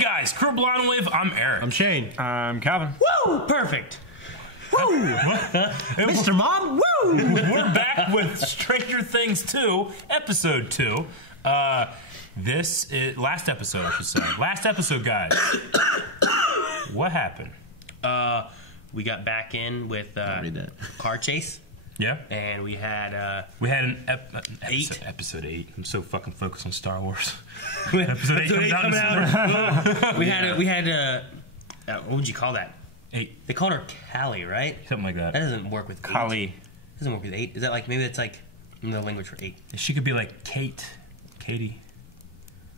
guys, Crew Blonde Wave, I'm Eric. I'm Shane. I'm Calvin. Woo! Perfect. Woo! Mr. Mom, woo! We're back with Stranger Things 2, Episode 2. This is last episode, I should say. Last episode, guys. What happened? We got back in with car chase. Yeah? And we had an episode 8. I'm so fucking focused on Star Wars. Episode 8 comes out. we had what would you call that? 8. They called her Callie, right? Something like that. That doesn't work with 8. Kali. Doesn't work with 8. Is that like, maybe it's like the language for 8? She could be like Kate. Katie.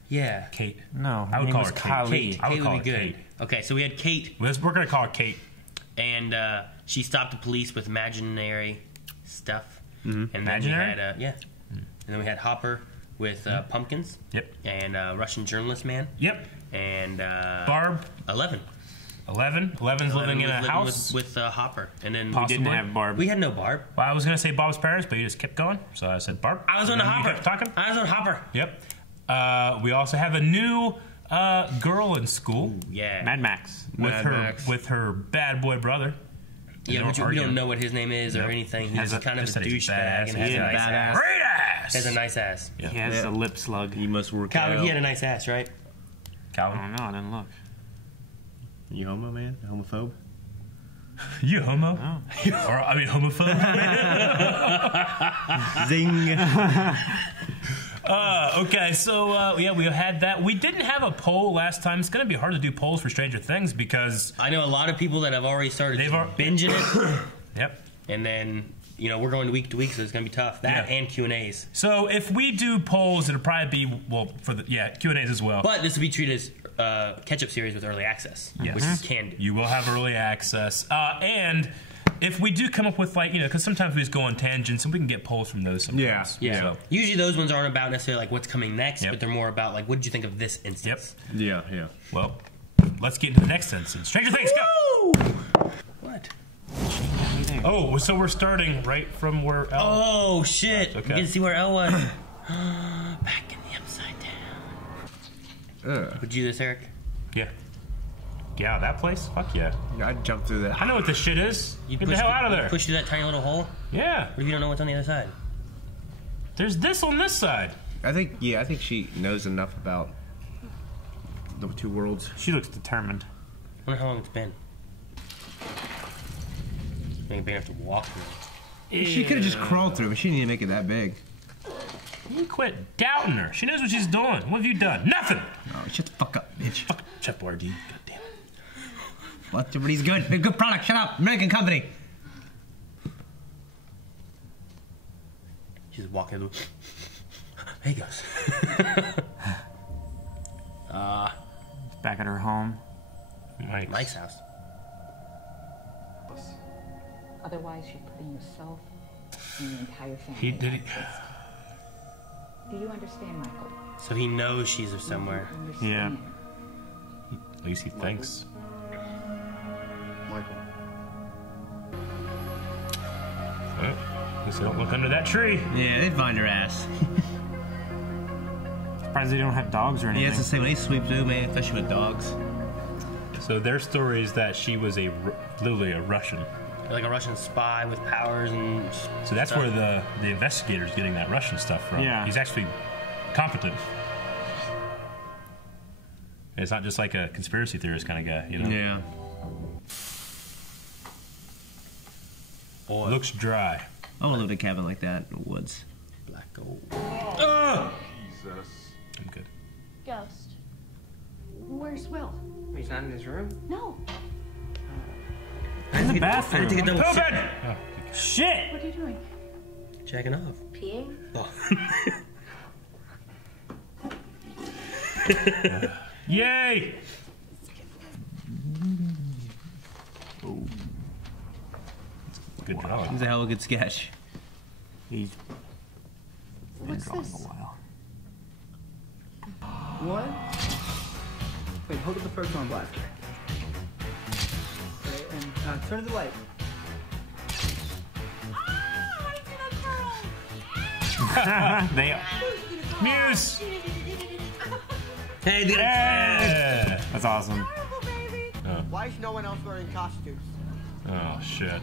Yeah. Kate. No, I would call her Kali. Kate. I would Kate call would be her good. Kate. Okay, so we had Kate. We're going to call her Kate. And she stopped the police with imaginary stuff. Mm-hmm. And then Imaginary? we had, And then we had Hopper with pumpkins. Yep. And Russian journalist man. Yep. And Barb. 11. 11's living in a house with Hopper. And then We didn't have Barb. we had no Barb. Well, I was going to say Bob's Paris, but you just kept going. So I said Barb. I was on the And then you Hopper. kept talking. I was on Hopper. Yep. We also have a new girl in school Yeah. Mad Max. with her bad boy brother. Yeah, we don't know what his name is or anything. He's kind of a douchebag and has a nice ass. Great ass. Has a nice ass. Yeah. He has a lip slug. You must work Calvin, out. he had a nice ass, right? I Calvin. don't know. I didn't look. You homo, man? Homophobe? You homo? Oh. Or I mean homophobe. Zing! Okay, so yeah, we had that. We didn't have a poll last time. It's going to be hard to do polls for Stranger Things because I know a lot of people that have already started binging it, yep. and then we're going week to week, so it's going to be tough. That Yeah. and Q&As. So if we do polls, it'll probably be for the Q&As as well. But this will be treated as catch-up series with early access, Yes. which you can do. You will have early access, and if we do come up with because sometimes we just go on tangents and we can get polls from those sometimes. Yeah. So, Usually those ones aren't about necessarily like what's coming next, Yep. but they're more about like what did you think of this instance? Yeah. well, let's get into the next instance. Stranger Things, go! What? Oh, so we're starting right from where Elle... Oh shit! Okay. You can see where Elle was. Back in the upside down. Would you do this, Eric? Yeah. Yeah, that place? Fuck yeah. I'd jump through that. I know what this shit is. You Get the hell out of there. Push through that tiny little hole. Yeah. What if you don't know what's on the other side? There's this on this side. I think she knows enough about the two worlds. She looks determined. I wonder how long it's been. Maybe big enough to walk through. She could have just crawled through, but she didn't make it that big. You quit doubting her. She knows what she's doing. What have you done? Nothing. Oh, shut the fuck up, bitch. Fuck Chef Boyardee. God damn it. What? Everybody's good. A good product. Shut up. American company. She's walking through. There he goes. Back at her home. Mike's house. Otherwise, you're putting yourself and the entire family He did at it. risk. Do you understand, Michael? So he knows she's somewhere. Do you understand? At least he thinks. Michael. Well, at least I don't look under that tree. Yeah, they'd find her ass. Surprised they don't have dogs or anything. Yeah, it's the same. They sweep through, man, especially with dogs. So their story is that she was literally a Russian. Like a Russian spy with powers and. So that's where the investigator's getting that Russian stuff from. Yeah. He's actually competent. It's not just like a conspiracy theorist kind of guy, Yeah. Boy. Looks dry. I want to live in a cabin like that in the woods. Black gold. I'm good. Ghost. Where's Will? He's not in his room? No. in the I bathroom. had to get double check. Pooping! Oh, Shit! What are you doing? Checking off. Peeing? Oh. yay! Good drawing. It's a hell of a good sketch. He's been What's drawing this? a while. One. Wait, hold up the first one blaster. Okay, and turn to the light. They Muse! Hey, dude. Yeah! That's That's awesome. Why is no one else wearing costumes? Oh shit.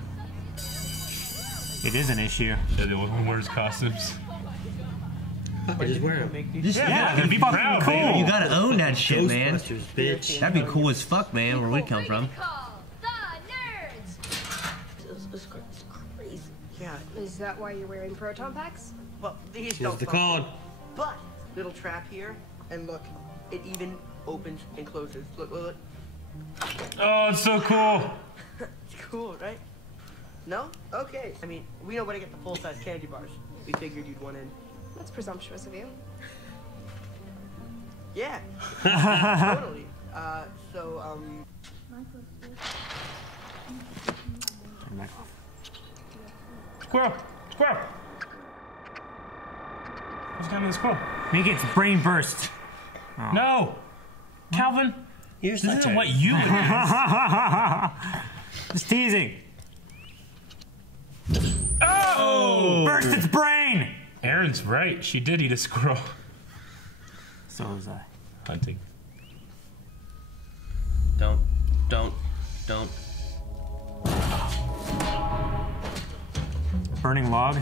It is an issue. Yeah, the only one wears costumes. I just wear them. Yeah, they're they'd be fucking proud, cool. baby. You gotta own that shit, man. Ghostbusters, bitch. That'd be cool as fuck, man, where we come from. The nerds. It's crazy. Yeah. Is that why you're wearing proton packs? Well, these Here's don't the function. code. But little trap here, and look, it even opens and closes. Look, look, look. Oh, it's so cool. It's cool, right? No? Okay. I mean, we know where to get the full-size candy bars. We figured you'd want in. That's presumptuous of you. Yeah. Totally. So. Squirrel! Squirrel! What's going on with the squirrel? Make its brain burst. No! Calvin, You're this such isn't a... what you would do. Just teasing. Oh! Burst its brain! Aaron's right. She did eat a squirrel. So was I. Hunting. Don't. Burning log.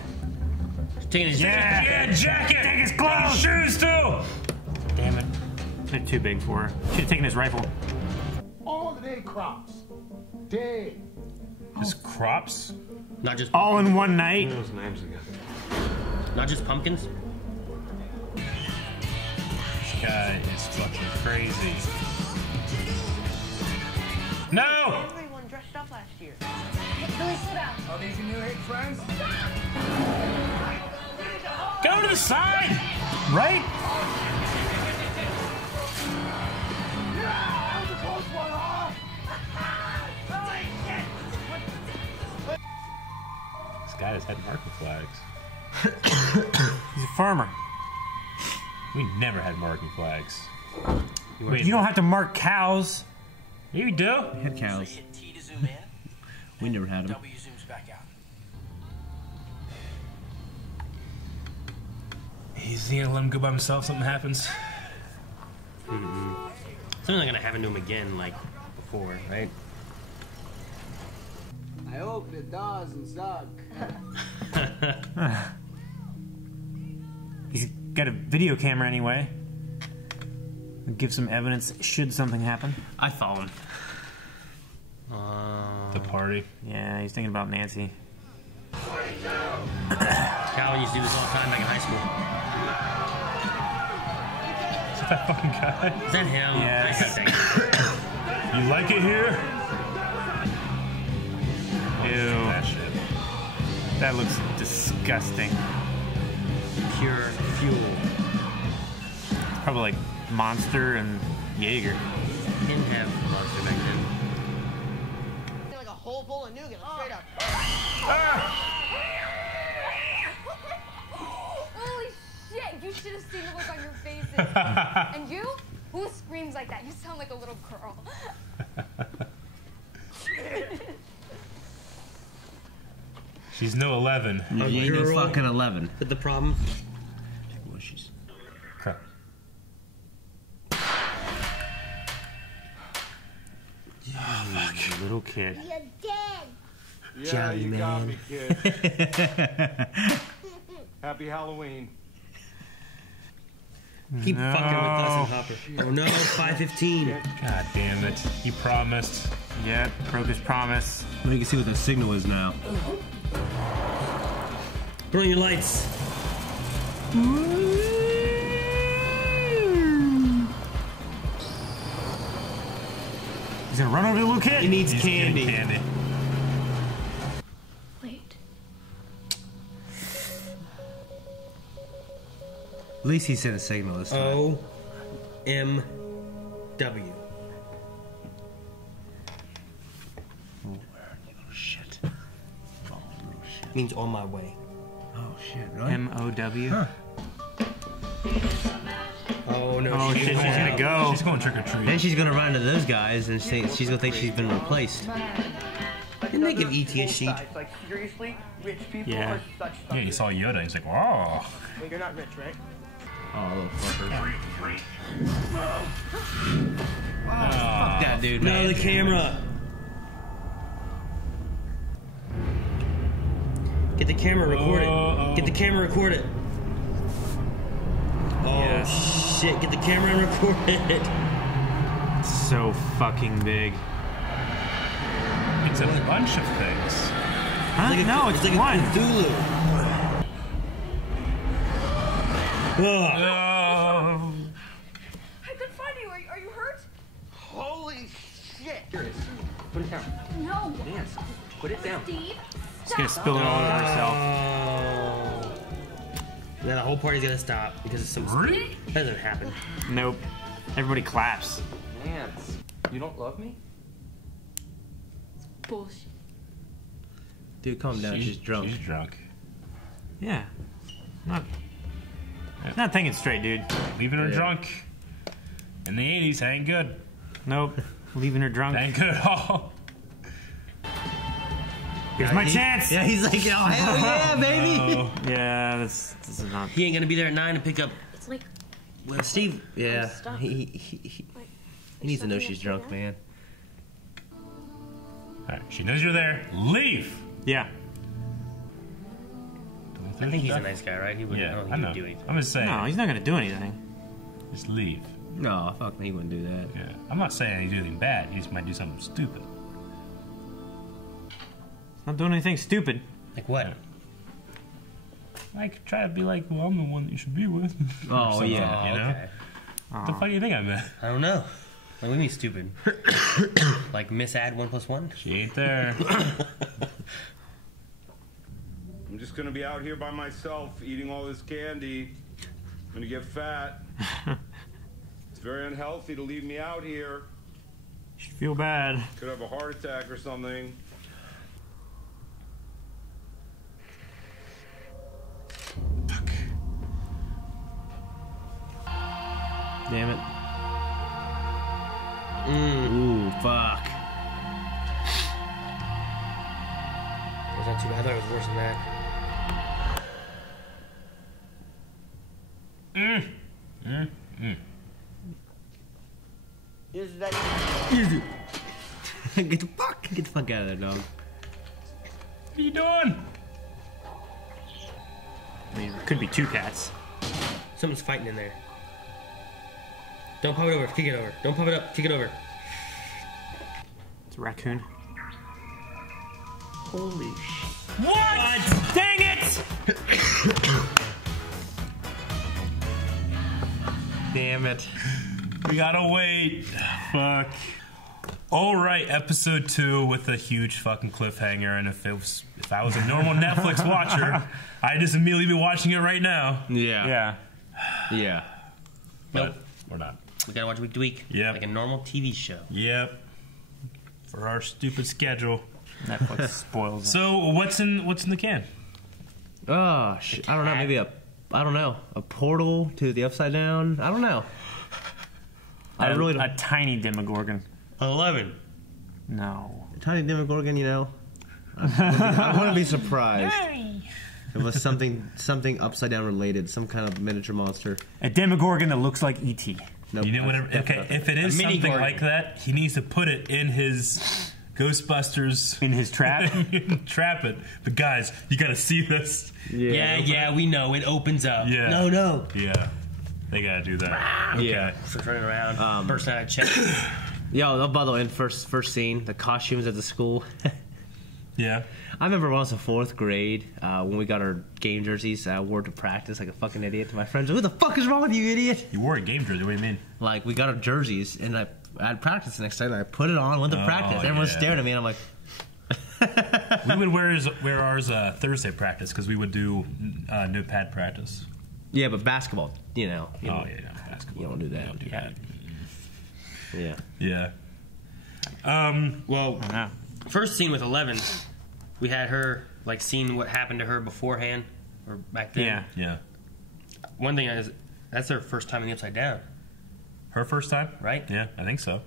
Taking his Yeah, jacket! Take his clothes! Shoes, too! Damn it. They're too big for her. Should have taken his rifle. All the day crops. Day. Just crops? Not just All in one night. not just pumpkins. This guy is fucking crazy. No! Everyone dressed up last year. Billy, slow down. Are these your new hate friends? Go to the side! Right? This guy has had marker flags. He's a farmer. We never had marking flags. You don't have to mark cows. You do? Head cows. Hit T to zoom in, We never had them. W zooms back out. He's gonna let him go by himself, something happens. Something's not gonna happen to him again like before, right? I hope it doesn't suck. He's got a video camera anyway. Give some evidence should something happen. I follow him. The party. Yeah, he's thinking about Nancy. Calvin used to do this all the time back in high school. Is that that fucking guy? Is that him? Yes. I hate that guy. You like it here? Ew. That shit. That looks disgusting. Pure fuel. Probably like Monster and Jaeger. Didn't have Monster back then. Like a whole bowl of nougat, straight up. Holy shit! You should have seen the look on your faces. And you? Who screams like that? You sound like a little girl. She's no 11. You ain't no girl. fucking 11. But the problem? Wishes. Crap. Little kid. You're dead. Yeah, Jelly you got man. me, kid. Happy Halloween. Keep fucking with us and Hopper. Oh no, 5:15. God damn it. He promised. Yeah, broke his promise. Well, you can see what the signal is now. Put on your lights. He's gonna run over the little kid. He needs He's getting candy. candy. Wait. At least he sent a signal this time. OMW. Shit. Means on my way. Oh shit, really? M-O-W. Huh. Oh no, Oh shit, she's gonna go. She's going trick or treat. Then she's gonna run into those guys and say, she's gonna think she's been replaced. Didn't they give E.T. a sheet? Like, seriously? Rich people Yeah. are such Yeah, you saw Yoda. He's like, whoa. Well, you're not rich, right? Oh, little fucker. Oh, that dude, No, man. the camera. Get the camera, record it. Get the camera, record it. Oh Yes. shit! Get the camera and record it. So fucking big. It's a bunch of things. Huh? No, it's like one. a Cthulhu. Ugh. Oh. I couldn't find you. Are you hurt? Holy shit! Put it down. No. Yes. Put it down. Steve. She's gonna spill it all over herself. Oh. Now the whole party's gonna stop because of some. Really? That doesn't happen. Nope. Everybody claps. Lance, you don't love me? Bullshit. Dude, calm down. She's drunk. She's drunk. Yeah. Not thinking straight, dude. Leaving her Yeah. drunk. In the 80s ain't good. Nope. Leaving her drunk. Ain't good at all. Here's my chance. Yeah, he's like, oh, hell yeah, baby. Oh. Yeah, this is not. He ain't gonna be there at 9 to pick up. It's like Well, Steve, yeah, stuff. he needs to know she's drunk, man. Alright, she knows you're there. Leave! Yeah. I think he's a nice guy, right? He wouldn't. I Yeah, don't I think he know. would do anything. I'm just saying. No, he's not gonna do anything. Just leave. No, fuck, he wouldn't do that. Yeah. I'm not saying he's doing anything bad. He just might do something stupid. Not doing anything stupid. Like what? Like, try to be like, well, I'm the one that you should be with. Or Oh, something, yeah. You know? Okay. What the fuck do you think I meant? I don't know. Like, what do you mean stupid? Like miss add 1 + 1? She ain't there. I'm just gonna be out here by myself eating all this candy. I'm gonna get fat. It's very unhealthy to leave me out here. Should feel bad. Could have a heart attack or something. Damn it. Ooh, fuck. That's not too bad. I thought it was worse than that. Is that Get the fuck out of there, dog. What are you doing? I mean, could be 2 cats. Someone's fighting in there. Don't pop it over. Kick it over. Don't pop it up. Kick it over. It's a raccoon. Holy shit. What? Dang it! Damn it. We gotta wait. Fuck. Alright, episode 2 with a huge fucking cliffhanger, and if I was a normal Netflix watcher, I'd just immediately be watching it right now. Yeah. Yeah. Yeah. But Nope. we're not. We gotta watch week to week. Yep. Like a normal TV show. Yep. For our stupid schedule. Netflix spoils it. So what's in the can? Oh, I don't know. Maybe a portal to the Upside Down. I don't know. I really don't. A tiny Demogorgon. 11. No. Tiny Demogorgon, you know. I wouldn't be surprised if it was something upside down related, some kind of miniature monster. A Demogorgon that looks like E.T. Nope. You know, whatever. Okay, if it is A mini something garden. like that, he needs to put it in his Ghostbusters. In his trap. Trap it. But guys, you gotta see this. Yeah, we know. It opens up. Yeah. No. Yeah. They gotta do that. Okay. Yeah. Starts running around. Bursting out of chest. Yo, by the way, in first scene, the costumes at the school. Yeah. I remember when I was in 4th grade, when we got our game jerseys, I wore to practice like a fucking idiot to my friends. Who the fuck is wrong with you, idiot? You wore a game jersey. What do you mean? Like, we got our jerseys, and I had practice the next day, and I put it on, went to Oh, practice. Everyone yeah. stared at me, and I'm like, We would wear ours Thursday practice because we would do no pad practice. yeah, but basketball, you know. Oh yeah, basketball. You don't do that. You don't do that. Yeah. Yeah. Well, Yeah. first scene with 11, we had her, like, seeing what happened to her beforehand, or back then. Yeah. Yeah. One thing is, that's her first time in the Upside Down, Her first time, right? Yeah, I think so.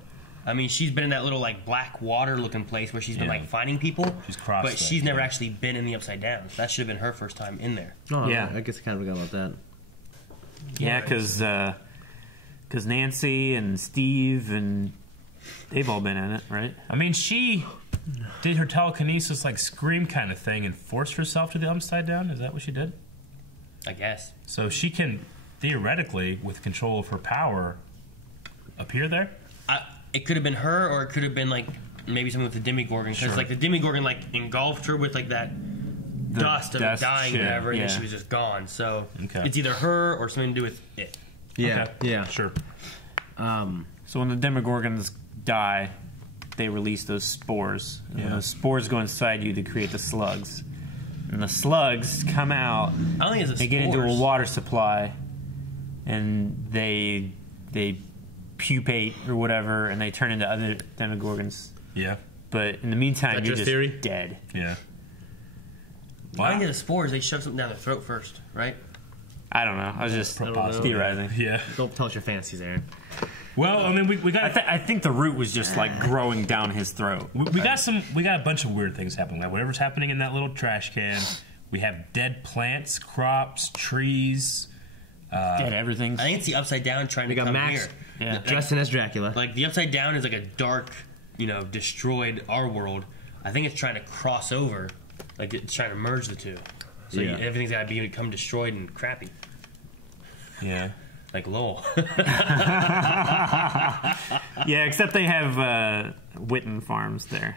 I mean, she's been in that little, like, black water-looking place where she's been, Yeah. like, finding people. She's crossed But that, she's never yeah. actually been in the Upside Down. So that should have been her first time in there. No, Yeah. I guess I kind of forgot about that. Yeah, because Nancy and Steve and They've all been in it, right? I mean, she did her telekinesis, like, scream kind of thing and forced herself to the upside down. Is that what she did? I guess. So she can, theoretically, with control of her power, appear there? It could have been her, or it could have been, like, maybe something with the Demogorgon. Because, Sure. like, the Demogorgon, like, engulfed her with, like, that dust of it dust dying shit, and whatever, and yeah. then she was just gone. So Okay. it's either her or something to do with it. Yeah, Okay. yeah. Sure. So when the Demogorgons die, they release those spores. And Yeah. those spores go inside you to create the slugs. And the slugs come out. I don't think it's the They get into a spores. water supply, and they pupate or whatever, and they turn into other Demogorgons. Yeah. But in the meantime, That's you're your just theory? dead. Yeah. I think the spores, they shove something down their throat first, right? I don't know. I was just theorizing. Yeah. Don't tell us your fancies, Aaron. Well, I mean, we got I think the root was just like growing down his throat. we got a bunch of weird things happening. Like whatever's happening in that little trash can, we have dead plants, crops, trees. Dead everything. I think it's the Upside Down trying We to got come Max here. Yeah. dressing as Dracula. Like, the Upside Down is like a dark, destroyed our world. I think it's trying to cross over. Like, it's trying to merge the two. So Yeah. everything's got to become destroyed and crappy. Yeah. Like, lol. Yeah, except they have Witten Farms there,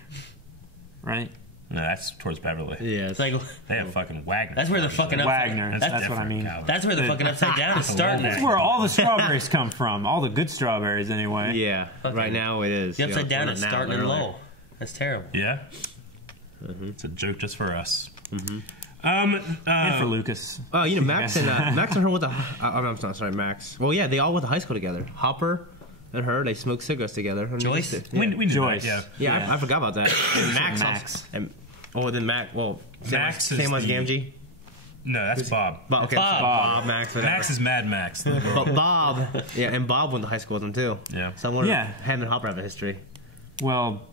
right? No, that's towards Beverly. Yeah, It's like, They have fucking Wagner. that's where the fucking Upside Wagner. That's That's what I different, mean. Calvin. That's where the fucking Upside Down is starting That's at. where all the strawberries come from. All the good strawberries, anyway. yeah. Fucking- Right now it is. The Upside Yeah, Down well, is not now, starting in earlier. lol. That's terrible. Yeah. It's a joke just for us. And for Lucas. Oh, Max and Max and her went to. I'm sorry, Max. Well, yeah, they all went to high school together. Hopper and her, they smoked cigarettes together. And Joyce? Yeah, We knew Joyce. that, yeah, I forgot about that. And Max. Max. Then Max. Well, Max is same as the- Gamgee. No, that's Bob. Okay, Bob. Bob, Max, whatever. Max is Mad Max. the girl. But Bob, yeah, and Bob went to high school with him too. Yeah. So I wonder Yeah. if him and Hopper have a history. Well,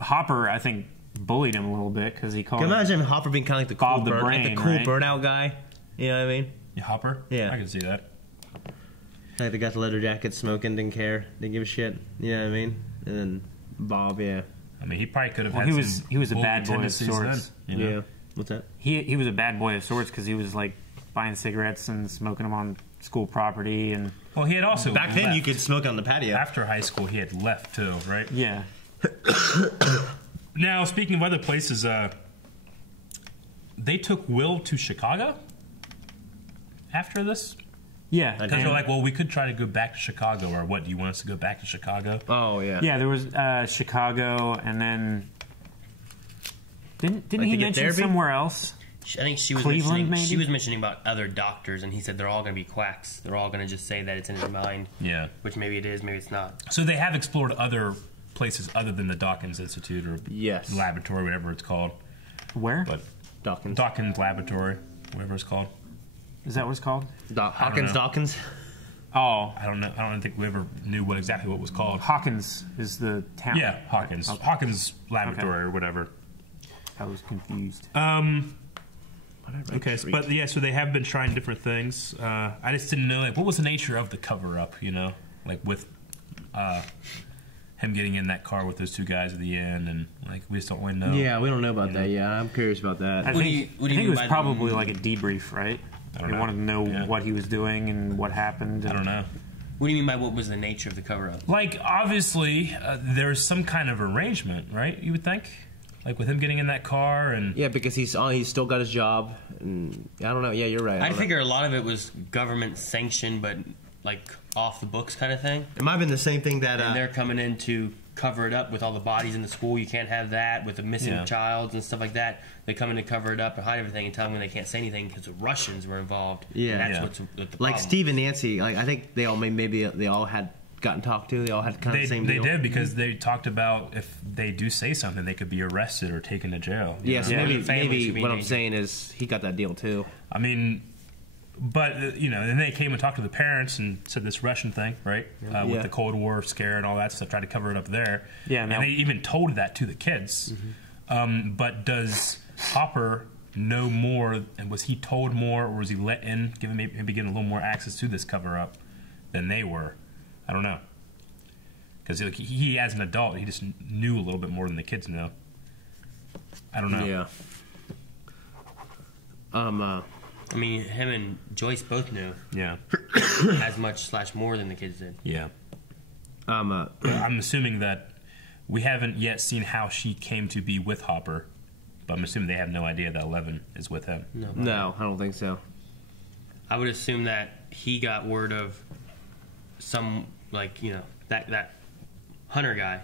Hopper, I think, bullied him a little bit because he called Can you him. imagine Hopper being kind of like the cool Bob the burn, like Brain, the cool right? burnout guy? You know what I mean? Yeah, Hopper? Yeah. I can see that. Like the guy with the leather jacket, smoking, didn't care, didn't give a shit. You know what I mean? And then Bob, yeah, I mean, he probably could have Well, had he was- some he was a bully bad boy of tendencies sorts. then, you know? yeah. What's that? He was a bad boy of sorts because he was like buying cigarettes and smoking them on school property and Well, he had also Back then, left. you could smoke on the patio. After high school, he had left too, right? yeah. Now, speaking of other places, they took Will to Chicago after this? Yeah. Because they're like, well, we could try to go back to Chicago, or what? Do you want us to go back to Chicago? Oh yeah. Yeah, there was Chicago, and then didn't Like he to get mention therapy? somewhere else? I think she was Cleveland, mentioning, she maybe? was mentioning about other doctors, and he said they're all going to be quacks. They're all going to just say that it's in his mind, Yeah. which maybe it is, maybe it's not. So they have explored other places other than the Dawkins Institute or Yes. laboratory, whatever it's called. Where? But Dawkins. Dawkins Laboratory, whatever it's called. Is that what it's called? Hawkins. know. Dawkins. Oh, I don't know. I don't think we ever knew exactly what it was called. Hawkins is the town. Yeah, Hawkins. Okay. Hawkins Laboratory or whatever. I was confused. Okay, but yeah, so they have been trying different things. I just didn't know, like, what was the nature of the cover-up, you know? Like, with him getting in that car with those two guys at the end, and, like, we just don't really know. Yeah, we don't know about that. Yeah, I'm curious about that. I What do think, you- what do I you think it was mean by probably the- like a debrief, right? I don't They know. wanted to know Yeah. what he was doing and what happened. I don't know. What do you mean by what was the nature of the cover-up? Like, obviously, there's some kind of arrangement, right, you would think? Like, with him getting in that car and... Yeah, because he's still got his job, and I don't know. Yeah, you're right. I don't know. figure a lot of it was government sanctioned, but like off the books kind of thing. It might have been the same thing that. And they're coming in to cover it up with all the bodies in the school. You can't have that with the missing Yeah. child and stuff like that. They come in to cover it up and hide everything and tell them they can't say anything because the Russians were involved. Yeah. And that's Yeah. what's the like problem. Steve and Nancy. Like I think they all maybe they all had gotten talked to. They all had kind of They, the same they deal. did, because they talked about if they do say something, they could be arrested or taken to jail. you Yes, know? Yeah. maybe The families maybe could be what I'm endangered. saying is he got that deal too. I mean, but you know, and they came and talked to the parents and said this Russian thing, right? With Yeah. the Cold War scare and all that stuff, tried to cover it up there. Yeah, and now- they even told that to the kids. But does Hopper know more? And was he told more, or was he let in, maybe given a little more access to this cover up than they were? I don't know. Because like, he, as an adult, he just knew a little bit more than the kids know. I don't know. Yeah. I mean, him and Joyce both knew Yeah. as much / more than the kids did. Yeah. I'm assuming that we haven't yet seen how she came to be with Hopper, but I'm assuming they have no idea that 11 is with him. No, I don't think so. I would assume that he got word of some, like, you know, that Hunter guy.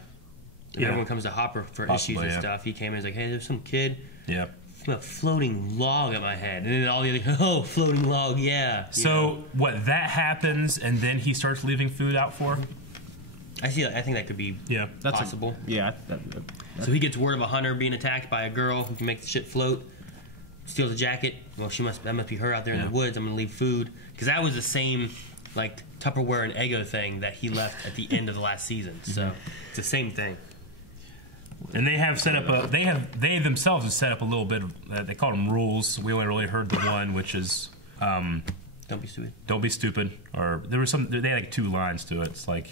And Yeah. everyone comes to Hopper for Possibly, issues and yeah. stuff. He came in and was like, hey, there's some kid Yeah. with a floating log at my head. And then all the other, oh, floating log, yeah. You So know? what? That happens, and then he starts leaving food out for. I think that could be That's possible. Yeah. So he gets word of a hunter being attacked by a girl who can make the shit float. Steals a jacket. Well, that must be her out there in the woods. I'm gonna leave food because that was the same like Tupperware and Eggo thing that he left at the end of the last season. So it's the same thing. And they have set up they themselves have set up a little bit of, they call them rules. We only really heard the one, which is don't be stupid. Don't be stupid. Or there was they had like 2 lines to it. It's like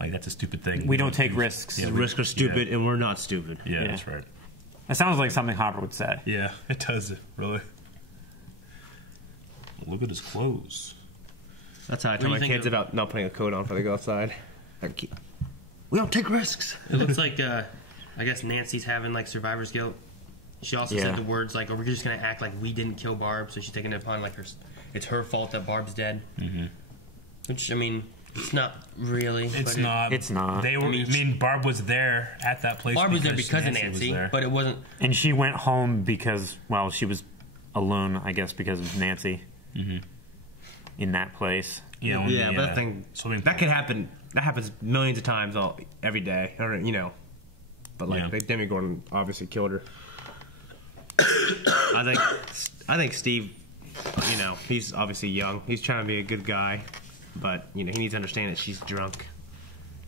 that's a stupid thing. We don't take risks. Yeah, Risks are stupid, and we're not stupid. Yeah, that's right. That sounds like something Hopper would say. Yeah, it does. Really. Look at his clothes. That's how I What tell do my you think kids of- about not putting a coat on before they go outside. We don't take risks. It looks like I guess Nancy's having like survivor's guilt. She also Yeah. said the words like, "Are we just gonna act like we didn't kill Barb?" So she's taking it upon like it's her fault that Barb's dead. Mm-hmm. Which I mean, it's not really. It's but not. It's not. They were. I mean, Barb was there at that place. Barb was there because of was Nancy, there. but it wasn't. And she went home because, well, she was alone, I guess, because of Nancy in that place. You know, Yeah, but that thing swimming that could happen. That happens millions of times every day, or you know. But like, Yeah. Demi Gordon obviously killed her. I think Steve, you know, he's obviously young. He's trying to be a good guy, but you know, he needs to understand that she's drunk,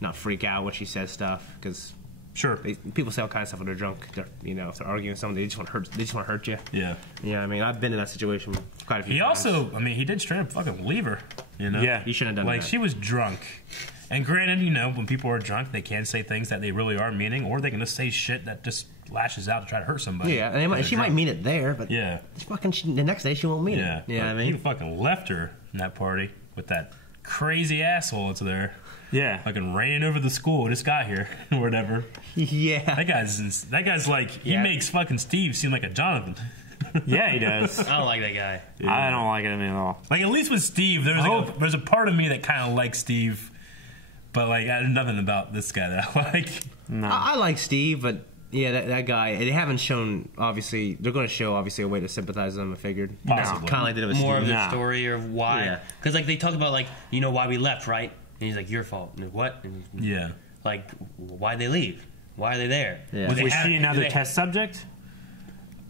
not freak out when she says stuff because. Sure. People say all kinds of stuff when they're drunk. You know, if they're arguing with someone, they just want to hurt. They just want to hurt you. Yeah. Yeah, I mean, I've been in that situation quite a few He times. also, I mean, he did straight up fucking leave her. You know. Yeah. You shouldn't have done Like that. she was drunk. And granted, you know, when people are drunk, they can say things that they really are meaning, or they can just say shit that just lashes out to try to hurt somebody. Yeah, and she might mean it there, but Yeah. the next day she won't mean Yeah. it. Yeah, I He mean, fucking left her in that party with that crazy asshole that's there. Yeah. Fucking ran over the school, just got here, or whatever. yeah. That guy's like, he Yeah. makes fucking Steve seem like a Jonathan. Yeah, he does. I don't like that guy. I don't like it at all. Like, at least with Steve, there's a part of me that kind of likes Steve, but like, there's nothing about this guy that I like. No. I like Steve, but yeah, that guy. They haven't shown. Obviously, they're going to show obviously a way to sympathize with him. I figured. Possibly. Kind of like they did with More Steve. of the No. story of why. Yeah. Because like they talk about like you know why we left, right? And he's like, your fault. And what? And Yeah. like why'd they leave? Why are they there? Yeah. Was Was they she have- another they- test subject?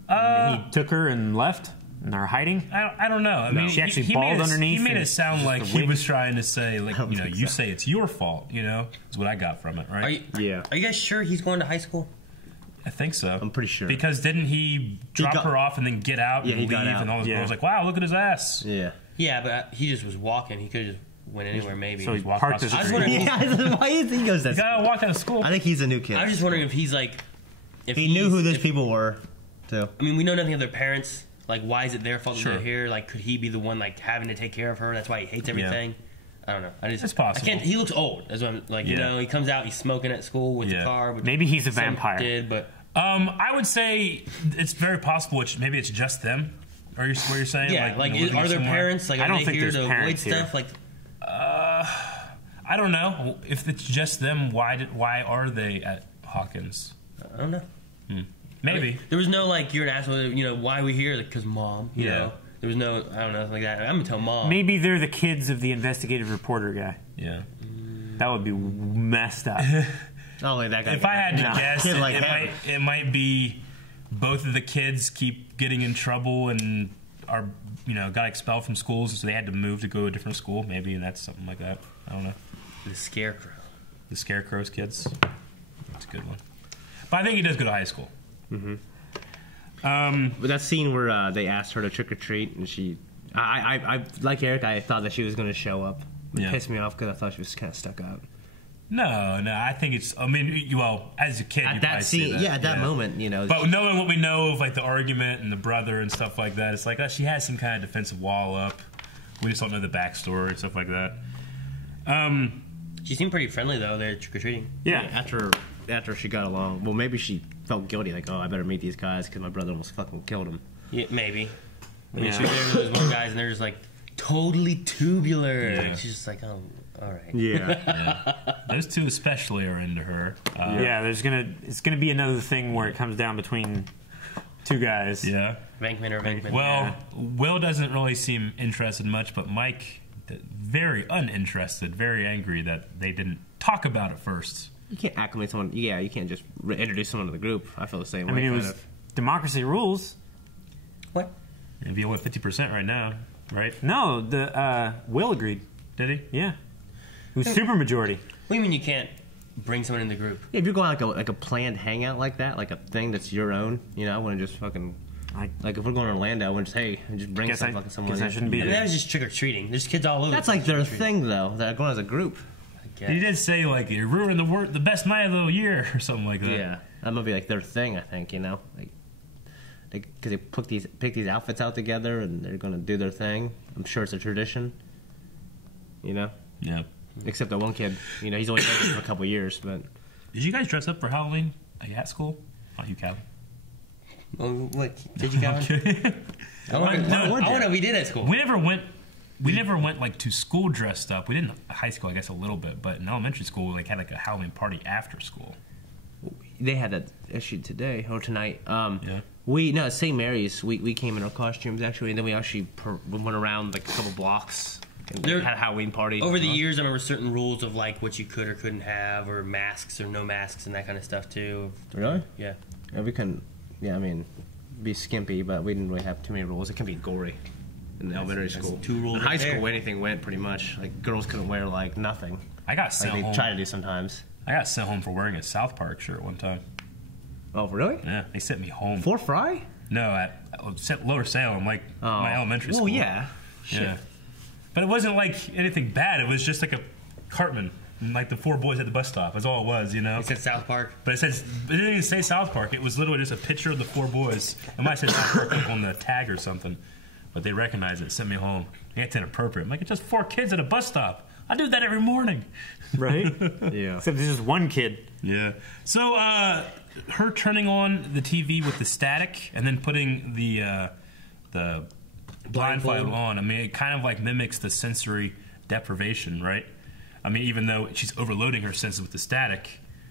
He took her and left, and they're hiding. I don't know. I mean, She actually he bald made underneath He made and it sound just like the he wig. was trying to say, like, don't you know, think you so. say it's your fault. You know, is what I got from it, right? Are you? Yeah. Are you guys sure he's going to high school? I think so. I'm pretty sure. Because didn't he drop got- her off and then get out Yeah, and he leave, got out. and all those Yeah. girls like, wow, look at his ass. Yeah. Yeah, but he just was walking. He could have just went anywhere. Maybe. So he walked parked across his the I was street. wondering. Yeah. Why do you think he goes that? He got walked out of school. I think he's a new kid. I was just wondering if he's like. If he knew who those if- people were, too. I mean, we know nothing of their parents. Like, why is it their fault that Sure. they're here? Like, could he be the one like having to take care of her? That's why he hates everything. I don't know. It's possible. I can't. He looks old. That's what I'm like. You Yeah. know, he comes out. He's smoking at school with Yeah. the car. Which Maybe he's a some vampire. Did but I would say it's very possible. Maybe it's just them. Are you what you're saying? yeah, like, you know, living are there somewhere? parents? Like, I are don't they think here there's to avoid parents here. stuff? Like, I don't know. If it's just them, why are they at Hawkins? I don't know. Maybe. There was no like, you're an asshole. You know, why are we here? Like, 'cause mom. You Yeah. know, there was no. I don't know, like that. I'm gonna tell mom. Maybe they're the kids of the investigative reporter guy. Yeah. That would be messed up. Oh, like that guy. If I had to No. guess, Kid like him. it might be both of the kids keep getting in trouble and are got expelled from schools, so they had to move to go to a different school. Maybe, and that's something like that. I don't know. The scarecrow. The Scarecrow's kids. That's a good one. But I think he does go to high school. But that scene where they asked her to trick or treat, and I like Eric. I thought that she was going to show up. It Yeah. pissed me off because I thought she was kind of stuck up. No, I think it's. I mean, well, as a kid, you At probably that see scene, that, at that moment, you know. But knowing what we know of like the argument and the brother and stuff like that, it's like she has some kind of defensive wall up. We just don't know the backstory and stuff like that. She seemed pretty friendly though. They're trick or treating. Yeah. After she got along, well, maybe she felt guilty, like, oh, I better meet these guys because my brother almost fucking killed him. Yeah, maybe. I mean, Yeah. she was there with those one guys, and they're just like totally tubular. Yeah. She's just like, oh, all right. Yeah. Those two especially are into her. Yeah, it's gonna be another thing where it comes down between two guys. Yeah. Venkman or Venkman. Well, Will doesn't really seem interested much, but Mike, very uninterested, very angry that they didn't talk about it first. You can't acclimate someone. Yeah, you can't just introduce someone to the group. I feel the same I way. mean, it kind was of. democracy rules. What? It'd be what 50% right now, right? No, the Will agreed. Did he? Yeah, it was super majority. What do you mean you can't bring someone in the group? Yeah, if you're going like a planned hangout like that, like a thing that's your own, you know, I wouldn't just fucking. Like if we're going to Orlando, I wouldn't just just bring Guess fucking someone. guess I shouldn't be And that there. was just trick or treating. There's kids all over. That's the like place their trick-or-treating. thing, though. They're going as a group. I guess. He did say like you ruined the best night of the year or something like that. Yeah, that might be like their thing. I think, you know, like because they pick these outfits out together and they're going to do their thing. I'm sure it's a tradition. You know. Yeah. Except that one kid, you know, he's only been there for a couple years, but. Did you guys dress up for Halloween at school? Not you, Calvin. Oh, what? Did you, Calvin? Okay. I want to know. We did at school. We never went like to school dressed up. We didn't in high school, I guess, a little bit, but in elementary school, we like had like a Halloween party after school. They had that issue today or tonight. Yeah. We no St. Mary's. We came in our costumes actually, and then we actually we went around like a couple blocks and There- had a Halloween party. Over the years, I remember certain rules of like what you could or couldn't have, or masks or no masks, and that kind of stuff too. Really? Yeah. Yeah, we couldn't. Yeah, I mean, be skimpy, but we didn't really have too many rules. It can be gory in elementary school. 2 rules In high right school, there. anything went pretty much. Like girls couldn't wear like nothing. I got Like sent they home. try to do sometimes. I got sent home for wearing a South Park shirt one time. Oh, really? Yeah, they sent me home. Fort Fry? No, at Lower Salem, like my elementary school. Oh, yeah. Yeah. But it wasn't like anything bad. It was just like a Cartman, and like the 4 boys at the bus stop. That's all it was, you know. It said South Park. But it didn't even say South Park. It was literally just a picture of the 4 boys. It might have said South Park like on the tag or something. But they recognized it, sent me home. It's inappropriate. I'm like, it's just 4 kids at a bus stop. I do that every morning. Right? Yeah. Except there's just one kid. Yeah. So, her turning on the TV with the static and then putting the blindfold on, I mean, it kind of like mimics the sensory deprivation, right? I mean, even though she's overloading her senses with the static,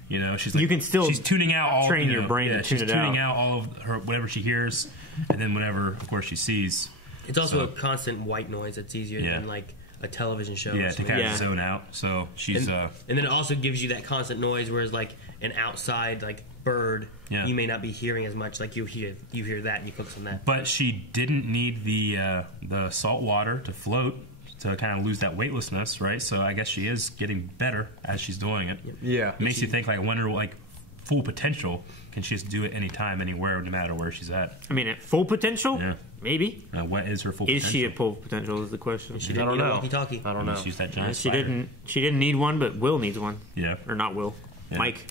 you know, she's like, You can still she's tuning out all train you your know, brain yeah, to she's tune it tuning out. out all of her whatever she hears, and then whatever, of course, she sees. It's also a constant white noise that's easier Yeah. than like a television show. Yeah, or to something. kind of Yeah. zone out. So she's And then it also gives you that constant noise, whereas like an outside like bird, Yeah. you may not be hearing as much. Like you hear that and you focus on that. But she didn't need the salt water to float to kind of lose that weightlessness, right? So I guess she is getting better as she's doing it. Yeah. It makes you think, like, I wonder, like, full potential, can she just do it anytime, anywhere, no matter where she's at? I mean, at full potential? Yeah. Maybe. What is her full Is potential? she at full potential is the question. She I didn't don't need a know. walkie-talkie. I don't know. She's that Yeah, giant she spider. didn't need one, but Will needs one. Yeah. Or not Will. Yeah. Mike.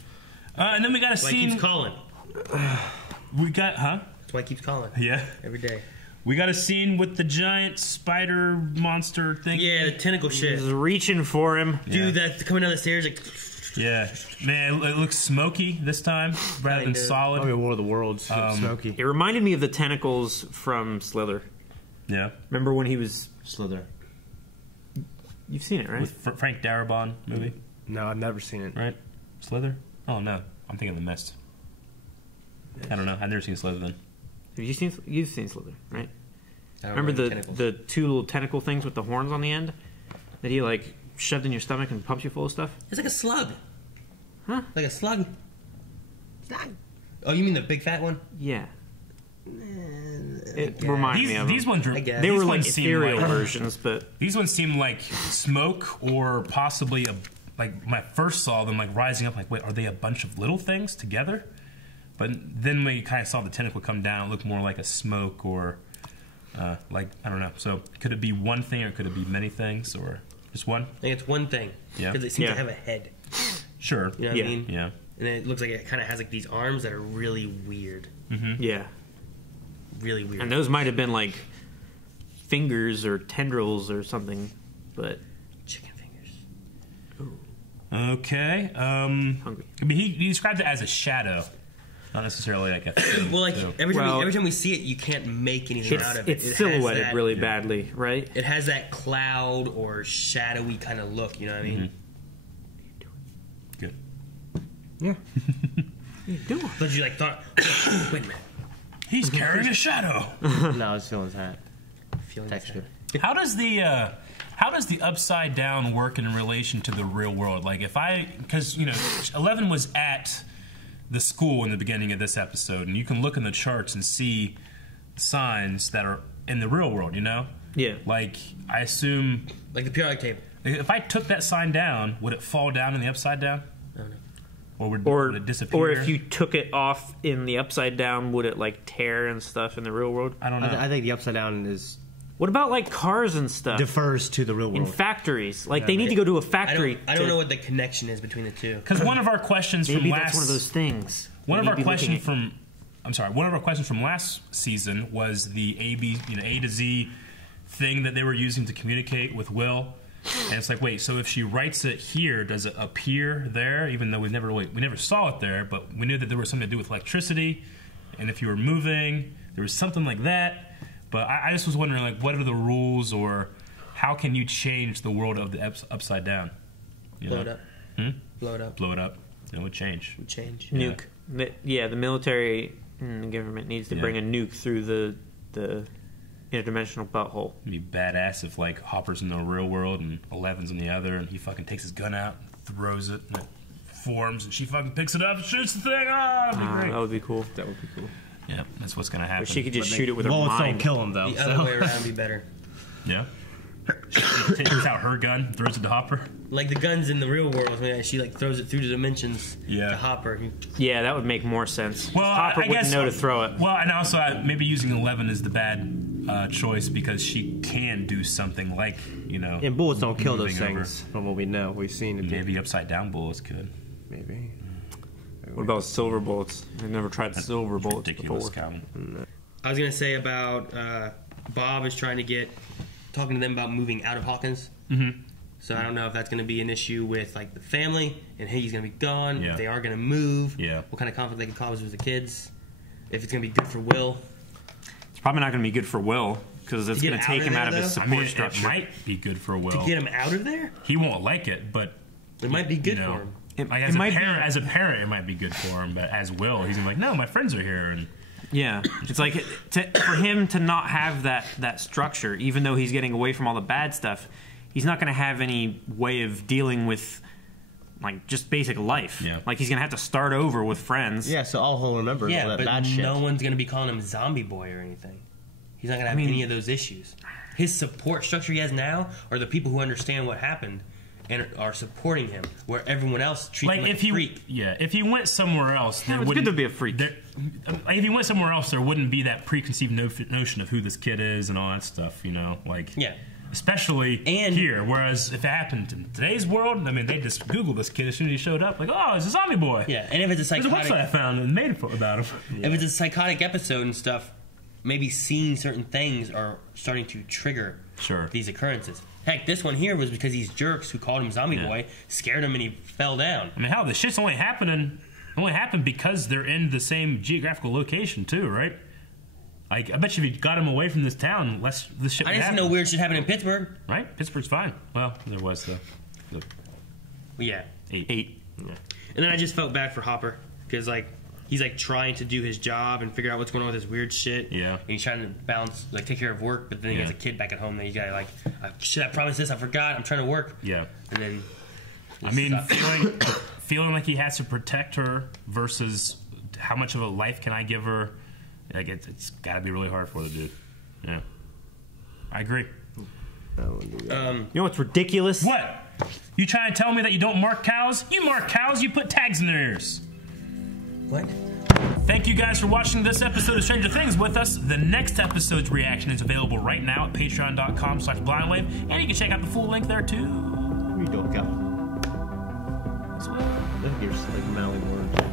And then we got a That's why he scene. keeps calling. We got, huh? That's why he keeps calling. Yeah. Every day. We got a scene with the giant spider monster thing. Yeah, the tentacle shit. He's reaching for him. Dude, that's coming down the stairs like. Yeah. Man, it looks smoky this time rather than Kinda. solid. Probably War of the Worlds. Smoky. It reminded me of the tentacles from Slither. Yeah. Remember when he was... Slither. You've seen it, right? With Frank Darabont movie, No, I've never seen it. right? Slither? Oh, no. I'm thinking of The Mist. I don't know. I've never seen Slither then. Have you seen... You've seen Slither, right? I don't Remember tentacles. the 2 little tentacle things with the horns on the end? That he, like, shoved in your stomach and pumps you full of stuff? It's like a slug. Huh? Like a slug. Slug. Oh, you mean the big fat one? Yeah. It reminded me of These them. ones are. I guess. They these were like ones seem ethereal like- versions, but These ones seem like smoke, or possibly like when I first saw them, like rising up. Like, wait, are they a bunch of little things together? But then when you kind of saw the tentacle come down, it looked more like a smoke, or like, I don't know. So could it be one thing, or could it be many things, or just one? I think it's one thing. Yeah. Because it seems Yeah. to have a head. Sure. You know what Yeah. I mean? Yeah. And then it looks like it kind of has like these arms that are really weird. Yeah. Really weird. And those might have been like fingers or tendrils or something, but Chicken fingers. Okay. I mean, he described it as a shadow, not necessarily like a thing. Well, like so. every time Well, we see it, you can't make anything out of it. it's It has silhouetted that- really badly, right? It has that cloud or shadowy kind of look. You know what I mean? Good. Yeah. But you like thought, wait a minute. He's carrying a shadow. No, I was feeling his hat. Feeling Texture. How does the upside down work in relation to the real world? Like because you know, Eleven was at the school in the beginning of this episode, and you can look in the charts and see signs that are in the real world. You know, Yeah. like I assume, like the periodic table. if I took that sign down, would it fall down in the upside down? I don't know. Or would Or it disappear? or if you took it off in the upside down, would it like tear and stuff in the real world? I don't know. I think the upside down is What about like cars and stuff defers to the real in world. factories? Like they need to go to a factory. I don't know what the connection is between the two. Because one of our questions Maybe from that's last one of those things. one of They our need to be looking questions at- one of our questions from last season was the A to Z thing that they were using to communicate with Will. And it's like, wait, so if she writes it here, does it appear there? Even though we never saw it there, but we knew that there was something to do with electricity, and if you were moving, there was something like that. But I just was wondering, like, what are the rules, or how can you change the world of the upside down? You Blow know? it up. Blow it up. Blow it up. It would change. Change. nuke. The military and the government needs to Yeah. bring a nuke through the interdimensional butthole. It'd be badass if like Hopper's in the real world and Eleven's in the other, and he fucking takes his gun out, throws it, and it forms, and she fucking picks it up and shoots the thing. Oh, that'd be great. That would be cool. That would be cool. Yeah, that's what's gonna happen. Or she could just shoot it with her Bullets mind. don't kill him though. The other way around would be better. Yeah. She takes out her gun, throws it to Hopper. Like the guns in the real world, yeah, she like throws it through the dimensions Yeah. to Hopper. Yeah, that would make more sense. Well, Hopper I wouldn't guess know to throw it. Well, and also maybe using 11 is the bad choice because she can do something like And bullets don't kill those moving over. things. From what we know, we've seen it. Maybe upside down bullets could. Maybe. What about silver bullets? I've never tried silver bullets Ridiculous, before. Calvin. I was gonna say about Bob is trying to talking to them about moving out of Hawkins. Mm-hmm. So I don't know if that's going to be an issue with like the family and he's going to be gone. Yeah. If they are going to move, Yeah. what kind of conflict they can cause with the kids. If it's going to be good for Will. It's probably not going to be good for Will because it's To get going to out take of him there, out of his though? I support mean, structure. it might be good for Will. To get him out of there, He won't like it, but it might be good you know, for him. Like It as a might be- parent, it might be good for him. But as Will, he's gonna be like, no, my friends are here, and Yeah, it's like for him to not have that structure, even though he's getting away from all the bad stuff, he's not going to have any way of dealing with like just basic life. Yeah. Like he's going to have to start over with friends. Yeah, so all he'll remember is all Yeah, that but bad shit. no one's going to be calling him Zombie Boy or anything. He's not going to have mean- any of those issues. His support structure he has now are the people who understand what happened and are supporting him, where everyone else treats like him like if a he, freak. if he went somewhere else, there it's wouldn't good to be a freak. Like if he went somewhere else, there wouldn't be that preconceived notion of who this kid is and all that stuff. You know, like Yeah. especially And- here. Whereas if it happened in today's world, I mean, they just Google this kid as soon as he showed up, like, oh, it's a zombie boy. Yeah, and if it's a There's a website I psychotic, found and made about him. if it's a psychotic episode and stuff, maybe seeing certain things are starting to trigger Sure. these occurrences. Heck, this one here was because these jerks who called him Zombie Yeah. Boy scared him and he fell down. I mean, hell, this shit's only happened because they're in the same geographical location too, right? Like, I bet you if you got him away from this town, less this shit I would didn't see happen. no weird shit happen in Pittsburgh. Right? Pittsburgh's fine. Well, there was the Yeah. 8. And then I just felt bad for Hopper because like he's like trying to do his job and figure out what's going on with this weird shit. Yeah. And he's trying to balance, like take care of work, but then he has Yeah. a kid back at home that you gotta like, shit, I promised this, I forgot, I'm trying to work. Yeah. And then I mean, sucks. feeling like he has to protect her versus how much of a life can I give her? Like, it's got to be really hard for the dude. Yeah. I agree. You know what's ridiculous? What? You trying to tell me that you don't mark cows? You mark cows, you put tags in their ears. What? Thank you guys for watching this episode of Stranger Things with us. The next episode's reaction is available right now at patreon.com/blindwave, and you can check out the full link there too. You don't go. I think you're just like mouthing words.